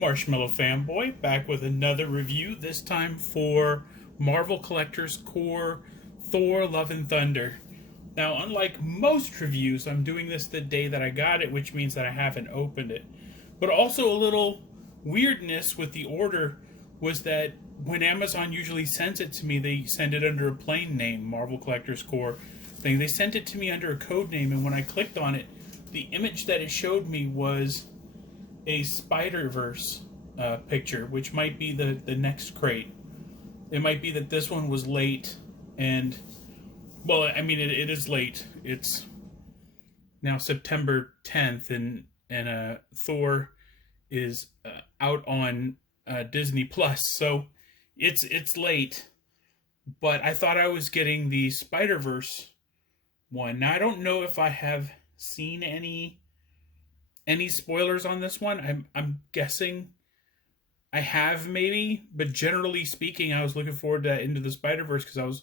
Marshmallow Fanboy back with another review, this time for Marvel Collector's Core Thor Love and Thunder. Now, unlike most reviews, I'm doing this the day that I got it, which means that I haven't opened it. But also, a little weirdness with the order was that when Amazon usually sends it to me, they send it under a plain name, Marvel Collector's Core thing. They sent it to me under a code name, and when I clicked on it, the image that it showed me was a Spider-Verse picture, which might be the next crate. It might be that this one was late, and, well, I mean, it is late. It's now September 10th, and Thor is out on Disney Plus, so it's late. But I thought I was getting the Spider-Verse one. Now, I don't know if I have seen any spoilers on this one. I'm guessing I have, maybe, but generally speaking, I was looking forward to Into the Spider-Verse because I was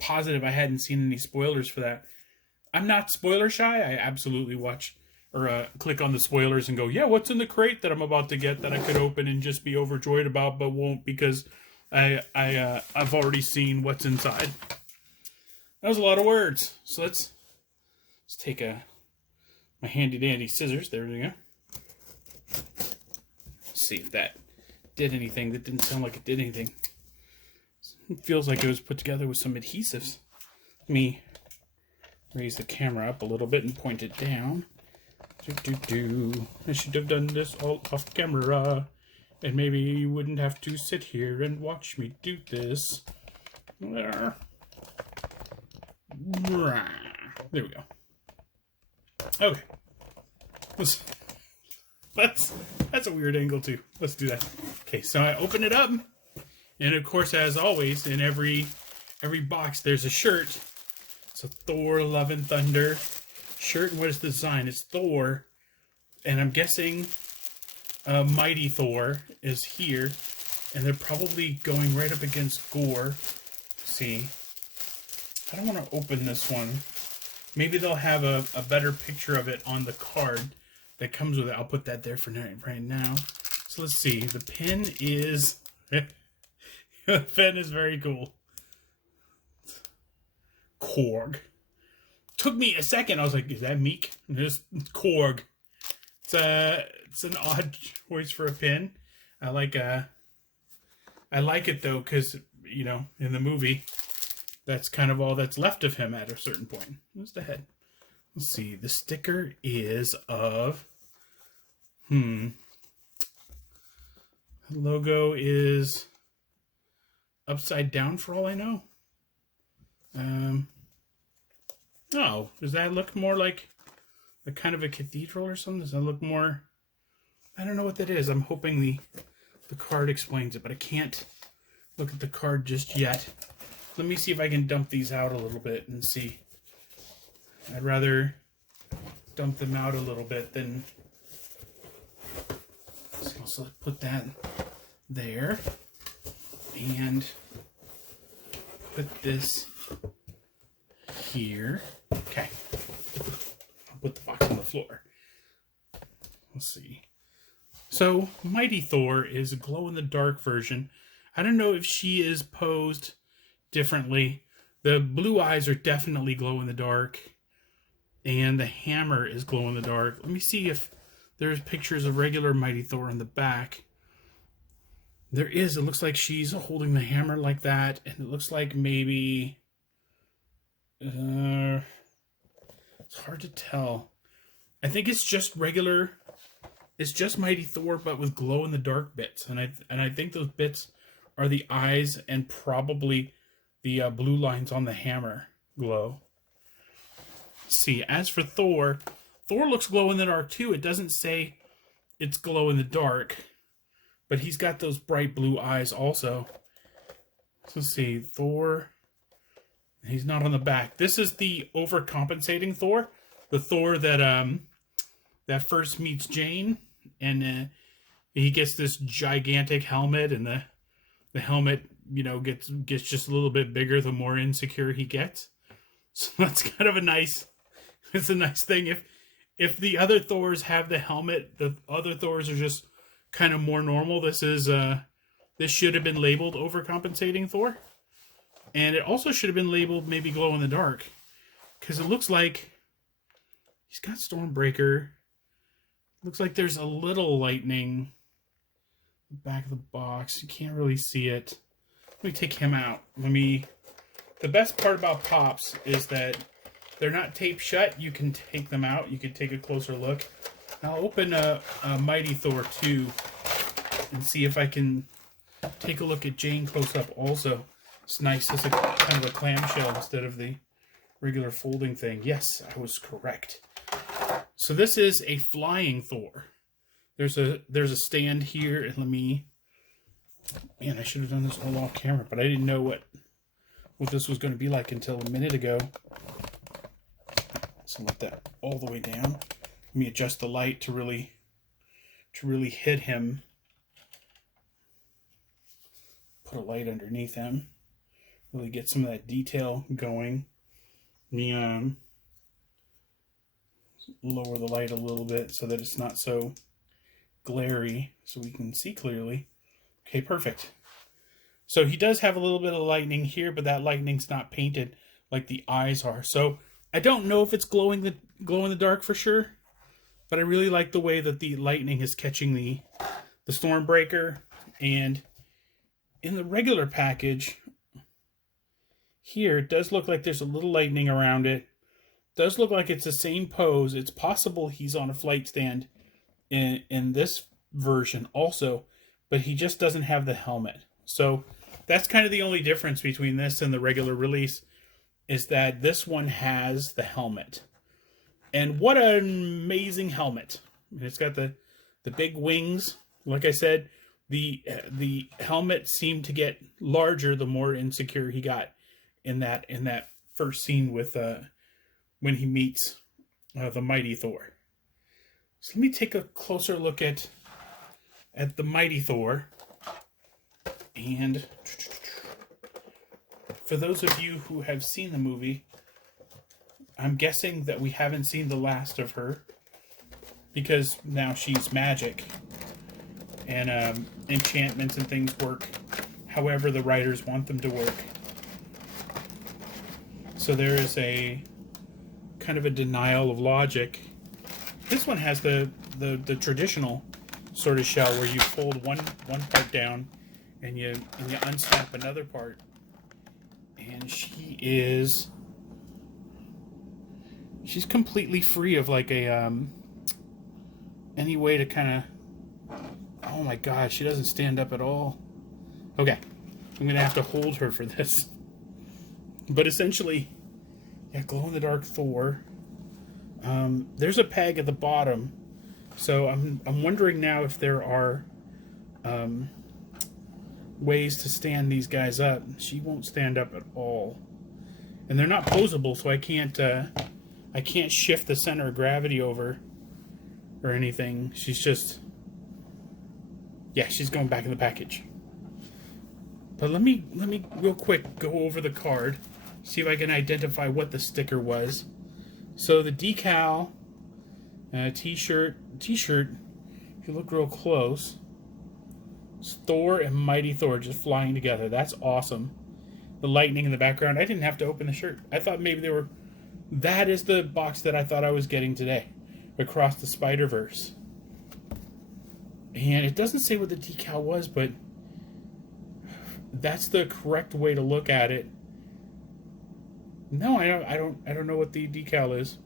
positive I hadn't seen any spoilers for that. I'm not spoiler shy. I absolutely watch or click on the spoilers and go, yeah, what's in the crate that I'm about to get that I could open and just be overjoyed about, but won't because I've already seen what's inside. That was a lot of words. So let's take my handy dandy scissors. There we go. Let's see if that did anything. That didn't sound like it did anything. It feels like it was put together with some adhesives. Let me raise the camera up a little bit and point it down. I should have done this all off camera, and maybe you wouldn't have to sit here and watch me do this. There we go. Okay. That's a weird angle too. Let's do that. Okay, so I open it up, and of course, as always, in every box there's a shirt. It's a Thor Love and Thunder shirt, and what is the design? It's Thor, and I'm guessing Mighty Thor is here, and they're probably going right up against Gore. Let's see, I don't want to open this one. Maybe they'll have a better picture of it on the card that comes with it. I'll put that there for right now. So let's see. The pin is... the pin is very cool. Korg. Took me a second. I was like, is that Meek? It's Korg. It's an odd choice for a pin. I like it though, because, you know, in the movie, that's kind of all that's left of him at a certain point. Where's the head? Let's see. The sticker is of... The logo is upside down for all I know. Oh, does that look more like a kind of a cathedral or something? Does that look more... I don't know what that is. I'm hoping the card explains it, but I can't look at the card just yet. Let me see if I can dump these out a little bit and see. I'd rather dump them out a little bit than... So let's put that there. And put this here. Okay. I'll put the box on the floor. Let's see. So, Mighty Thor is a glow-in-the-dark version. I don't know if she is posed differently. The blue eyes are definitely glow-in-the-dark. And the hammer is glow-in-the-dark. Let me see if there's pictures of regular Mighty Thor in the back. There is. It looks like she's holding the hammer like that. And it looks like maybe... it's hard to tell. I think it's just regular... It's just Mighty Thor, but with glow-in-the-dark bits. And I think those bits are the eyes and probably the blue lines on the hammer glow. Let's see, as for Thor... Thor looks glow-in-the-dark too. It doesn't say it's glow-in-the-dark, but he's got those bright blue eyes also. So let's see, Thor... He's not on the back. This is the overcompensating Thor. The Thor that first meets Jane, and he gets this gigantic helmet, and the helmet, you know, gets just a little bit bigger the more insecure he gets. So that's kind of a nice... It's a nice thing. If the other Thors have the helmet, the other Thors are just kind of more normal. This should have been labeled overcompensating Thor. And it also should have been labeled maybe glow in the dark. Because it looks like he's got Stormbreaker. Looks like there's a little lightning in the back of the box. You can't really see it. Let me take him out. The best part about Pops is that they're not taped shut. You can take them out. You can take a closer look. I'll open a Mighty Thor 2 and see if I can take a look at Jane close up also. It's nice. It's kind of a clamshell instead of the regular folding thing. Yes, I was correct. So this is a flying Thor. There's a stand here, and man, I should have done this all off camera, but I didn't know what this was going to be like until a minute ago. So let that all the way down. Let me adjust the light to really hit him. Put a light underneath him. Really get some of that detail going. Let me lower the light a little bit so that it's not so glary, so we can see clearly. Okay, perfect. So he does have a little bit of lightning here, but that lightning's not painted like the eyes are. So I don't know if it's glow in the dark for sure, but I really like the way that the lightning is catching the Stormbreaker. And in the regular package here, it does look like there's a little lightning around it. Does look like it's the same pose. It's possible he's on a flight stand in this version also, but he just doesn't have the helmet. So that's kind of the only difference between this and the regular release, is that this one has the helmet. And what an amazing helmet. It's got the big wings. Like I said, the helmet seemed to get larger the more insecure he got in that first scene with when he meets the Mighty Thor. So let me take a closer look at the Mighty Thor. And for those of you who have seen the movie, I'm guessing that we haven't seen the last of her, because now she's magic, and enchantments and things work however the writers want them to work. So there is a kind of a denial of logic. This one has the traditional sort of shell where you fold one part down and you unsnap another part. And she's completely free of like a any way to kind of, oh my god, she doesn't stand up at all. Okay, I'm gonna have to hold her for this. But essentially, yeah, glow-in-the-dark Thor. There's a peg at the bottom, so I'm wondering now if there are ways to stand these guys up. She won't stand up at all, and they're not posable, so I can't shift the center of gravity over or anything. She's just, yeah, she's going back in the package. But let me real quick go over the card. See if I can identify what the sticker was. So the decal, t-shirt, if you look real close, it's Thor and Mighty Thor just flying together. That's awesome. The lightning in the background. I didn't have to open the shirt. I thought maybe they were, that is the box that I thought I was getting today, Across the Spider-Verse. And it doesn't say what the decal was, but that's the correct way to look at it. No, I don't know what the decal is,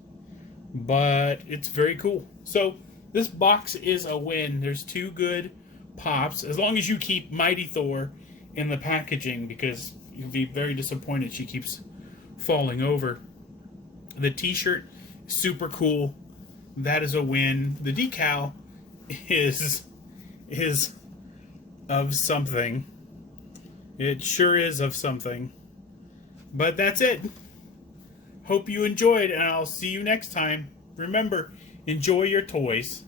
but it's very cool. So this box is a win. There's two good pops, as long as you keep Mighty Thor in the packaging, because you'll be very disappointed she keeps falling over. The t-shirt, super cool. That is a win. The decal is of something. It sure is of something. But that's it. Hope you enjoyed, and I'll see you next time. Remember, enjoy your toys.